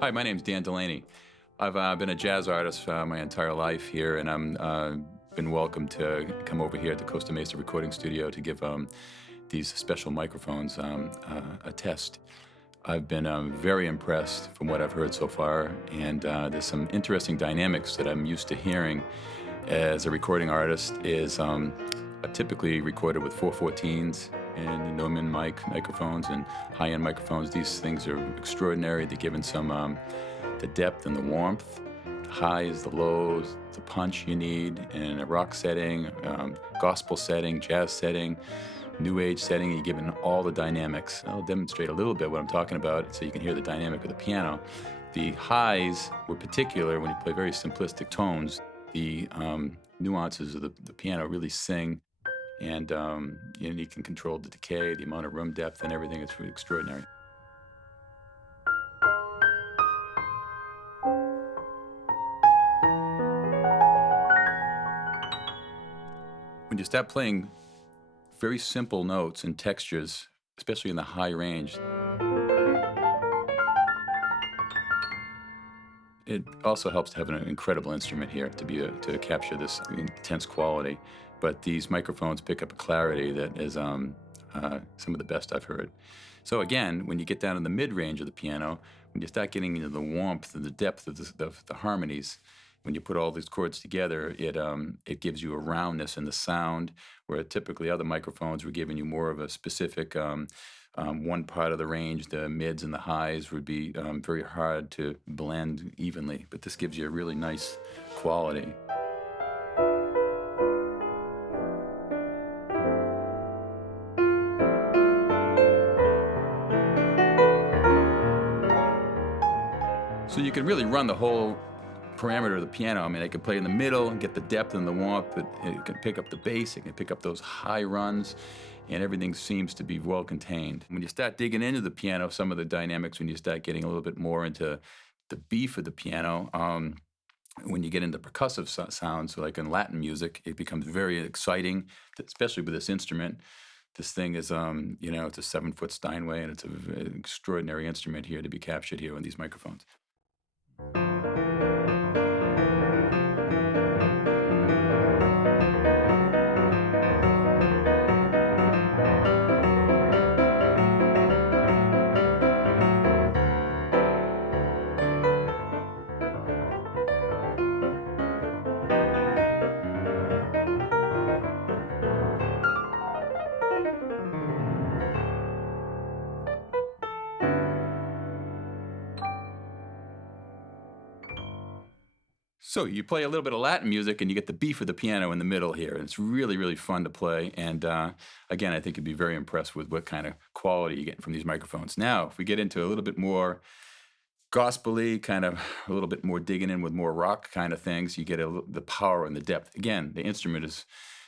Hi, my name's Dan Delaney. I've been a jazz artist my entire life here, and I'm been welcomed to come over here at the Costa Mesa Recording Studio to give these special microphones a test. I've been very impressed from what I've heard so far, and there's some interesting dynamics that I'm used to hearing as a recording artist. I typically recorded with 414s and Neumann microphones and high-end microphones. These things are extraordinary. They're given some the depth and the warmth, the highs, the lows, the punch you need in a rock setting, gospel setting, jazz setting, new age setting. You're given all the dynamics. I'll demonstrate a little bit what I'm talking about so you can hear the dynamic of the piano. The highs were particular when you play very simplistic tones. The nuances of the piano really sing, and you can control the decay, the amount of room depth, and everything. It's really extraordinary. When you start playing very simple notes and textures, especially in the high range, it also helps to have an incredible instrument here to capture this intense quality. But these microphones pick up a clarity that is some of the best I've heard. So again, when you get down in the mid-range of the piano, when you start getting into the warmth and the depth of the harmonies, when you put all these chords together, it gives you a roundness in the sound, where typically other microphones were giving you more of a specific one part of the range. The mids and the highs would be very hard to blend evenly, but this gives you a really nice quality. So you can really run the whole parameter of the piano. I mean, I can play in the middle and get the depth and the warmth, but it can pick up the bass, it can pick up those high runs, and everything seems to be well contained. When you start digging into the piano, some of the dynamics, when you start getting a little bit more into the beef of the piano, when you get into percussive sounds, like in Latin music, it becomes very exciting, especially with this instrument. This thing is, it's a 7-foot Steinway, and it's an extraordinary instrument here to be captured here on these microphones. So you play a little bit of Latin music, and you get the beef of the piano in the middle here, and it's really, really fun to play. And again, I think you'd be very impressed with what kind of quality you get from these microphones. Now, if we get into a little bit more gospel-y, kind of a little bit more digging in with more rock kind of things, you get the power and the depth. Again, the instrument is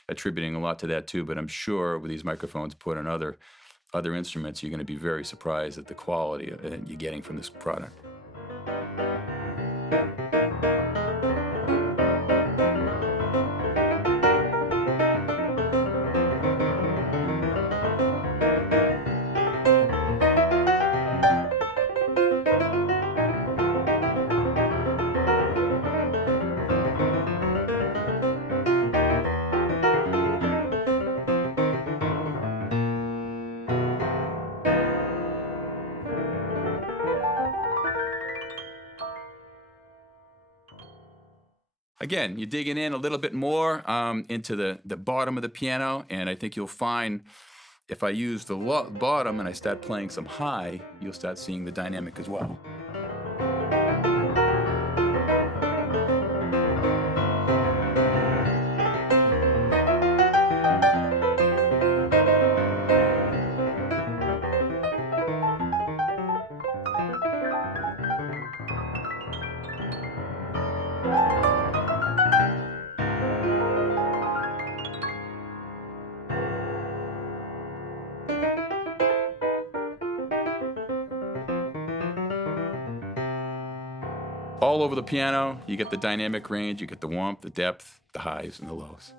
attributing a lot to that too, but I'm sure with these microphones put on other instruments, you're going to be very surprised at the quality you're getting from this product. Again, you're digging in a little bit more into the bottom of the piano, and I think you'll find if I use the bottom and I start playing some high, you'll start seeing the dynamic as well. All over the piano, you get the dynamic range, you get the warmth, the depth, the highs and the lows.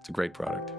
It's a great product.